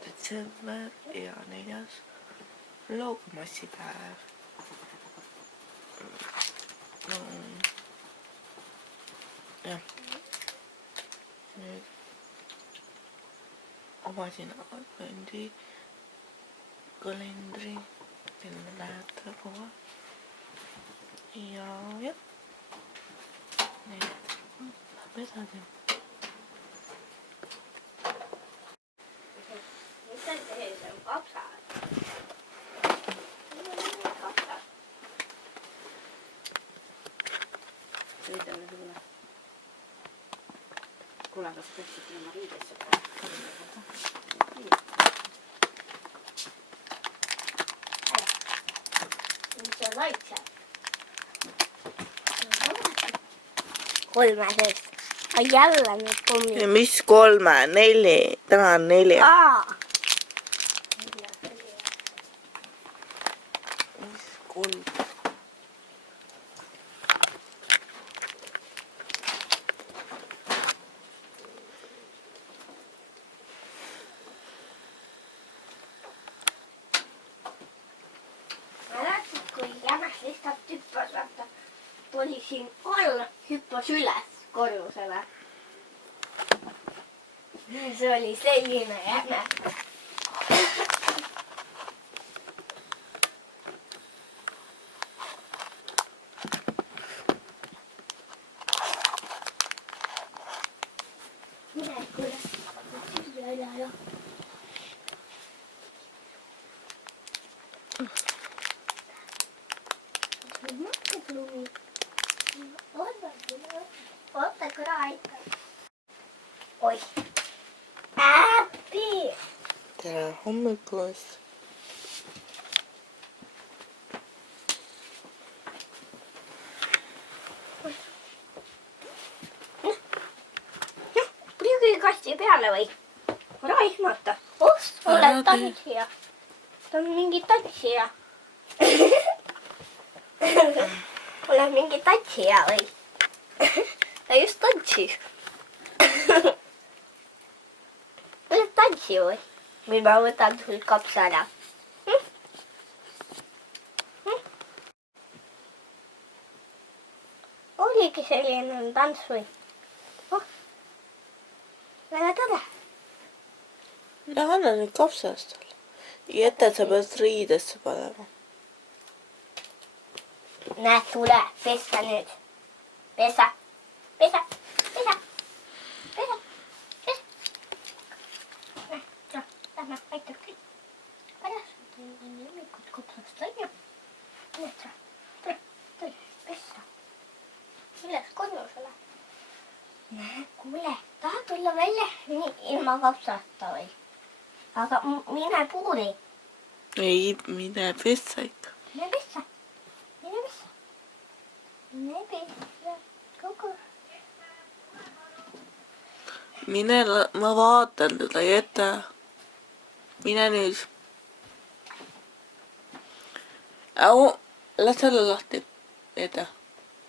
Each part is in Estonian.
Detsember ja 4. vlogmassipäev. No jah, nüüd avasin advendi kalendri, teile lähete kohe ja jah, nii läheb edasi. Mis on see, see on kapsad. Üritame sulle. Kuule, kas tõstsid oma riidesse? Mis on laitse? 3 seest. Jälle need pommid. Mis 3, 4, täna on 4. Mis 3? Kui jämes lihtsalt hüppas, vaata, tuli siin all, hüppas üles korjusele. See oli selline jäme. Mine, kuule, siia üle ja. Oota kraika. Oi. Äppi. Tere hommikust. Prügikasti peale või? Raismata. Ole tantsija. Ta on mingi tantsija. Ole mingi tantsija või? Ta just tantsis. Ole tantsija või? Või ma võtan sul kapsana. Oligi selline tants või? Väga tore. Ja anna nüüd kapsast talle. Jätad sa pead riidesse panema. Näed, tule, pesa nüüd. Pesa, pesa, pesa, pesa, pesa. Lähme, aitab küll. Pärast on lemmikut kopsast, on ju? Näed sa, tule, pesa. Üles korjusele. Näed, kuule, tahad tulla välja ilma kapsasta või? Aga mine puuri. Ei, mine pessa ikka. Mine pessa. Mine pessa. Mine pessa. Kogu. Mine, ma vaatan teda, jäta. Mine nüüd. Au, las olla lahti. Jäta.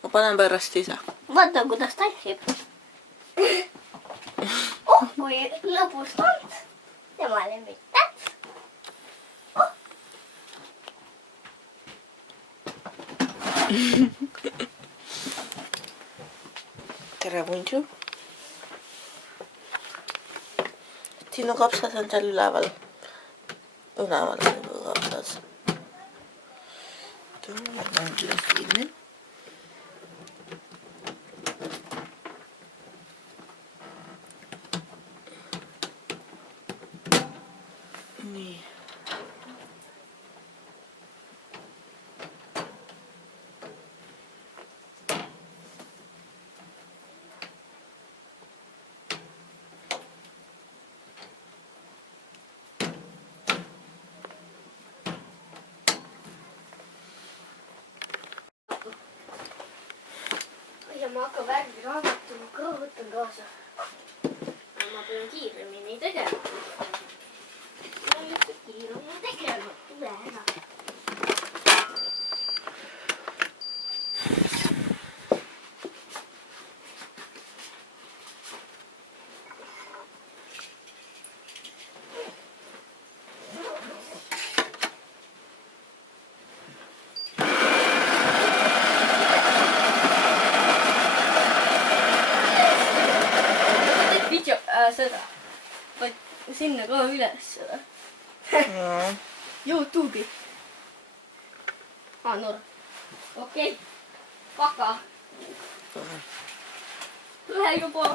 Ma panen pärast ise. Vaata, kuidas tantsib. Kui lõbus tants. Tema lemmik tants. Tere, Munju. Sinu kapsas on seal üleval. Üleval sinu kapsas. Ma panen üles kinni. Nii. Ja ma hakkan värvi raamatuma ka võtan kaasa. seda. Vaid sinna ka üles seda. YouTube'i. Noor. Okei. Paka. Lähe juba.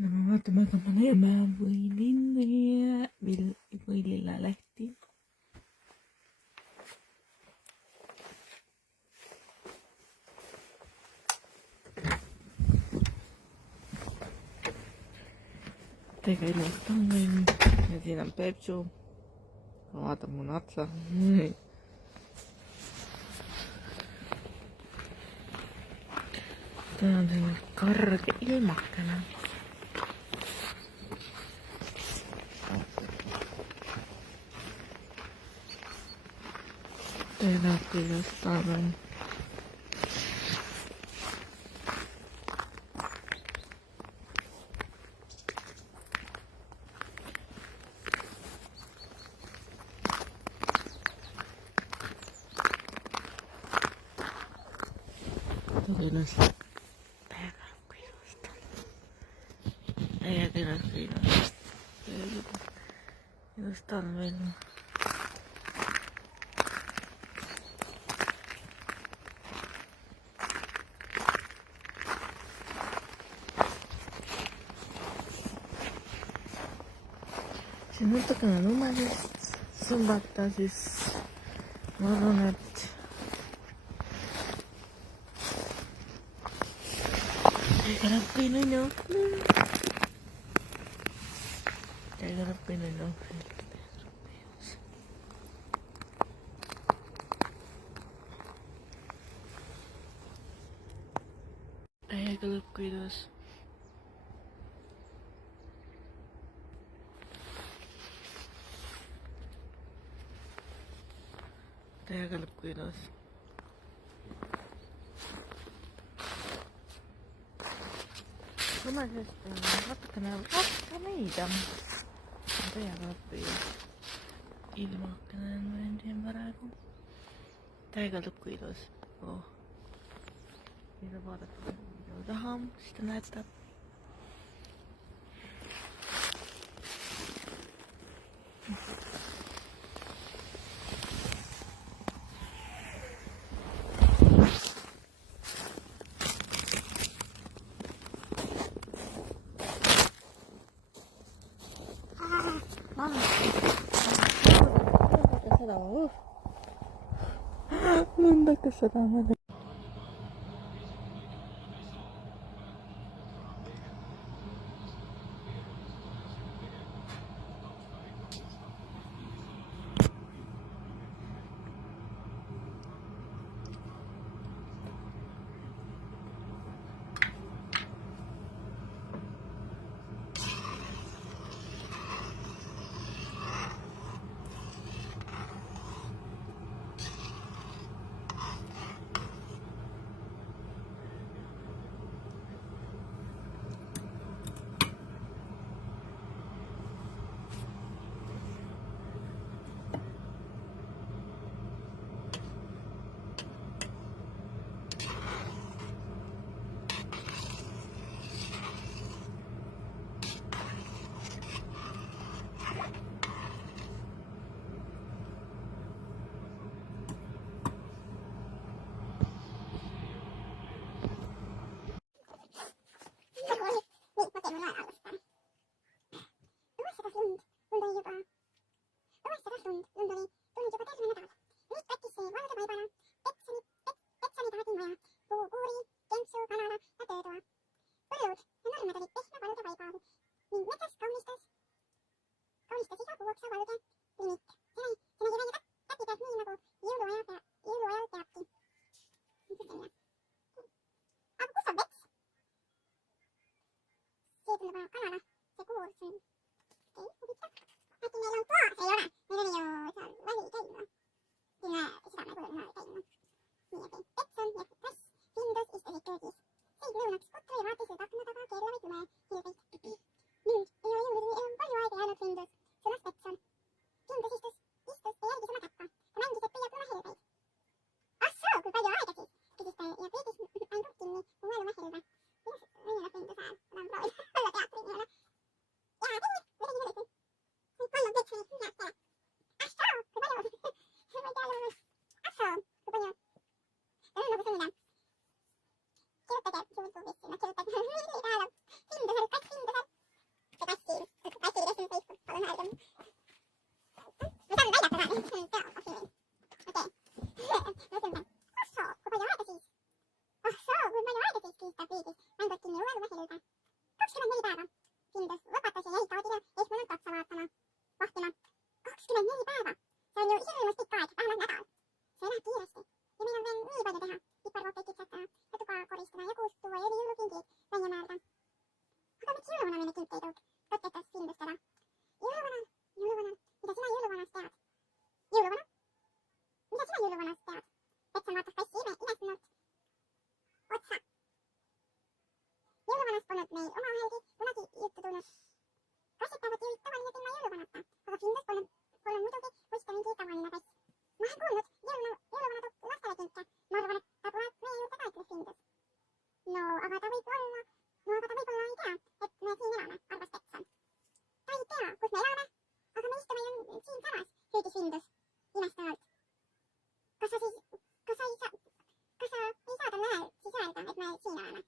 no me vaatame, ega me näeme või lillelehti. Tegelikult on meil ja siin on Pepsu. Vaata mu natsa. Täna on selline karge ilmakene. Teedab küljest talvel. Todennus täiega kuivastan. Täiega ilus talvel. Siin natukene lumesest sõmbata, siis ma arvan, et täiega lõppinu. Täiega lõppinu. Täiega lõppidus. Täiega lõppidus. Lumesest on natukene raske leida. Täiega lõppidus. Ilmakene on meil siin praegu. Täiega lõppidus. Kui ta vaadata video taha, siis ta näetab. Lund hakkas sadama. Mängud kinni uuel leheküljel. 24 päeva. Kindlus, vabatasin jäid välja mõelda. Aga miks jõuluvana meile kinke ei toob? Katketas Findus teda. Jõuluvana, mida sina jõuluvanast tead? Jõuluvana? Mida sina jõuluvanast tead? Petsan vaatas kassi imestunult otsa. Jõuluvanast polnud meil omavahelgi kunagi juttu tulnud. Kassid peavad ju tavaline ilma jõuluvanata, aga Findus polnud muidugi mõista mingi tavaline kass. Ma olen kuulnud, jõuluvana toob lastele kinke. Ma arvan, et ta tuleb meie juurde ka, ütles Findus. No aga ta võib-olla ei tea, et me siin elame, arvas Petsan. Ta ei tea, kus me elame, aga me istume ju siinsamas, hüüdis Findus imestunult. Kas sa ei saa talle siis öelda, et me siin oleme?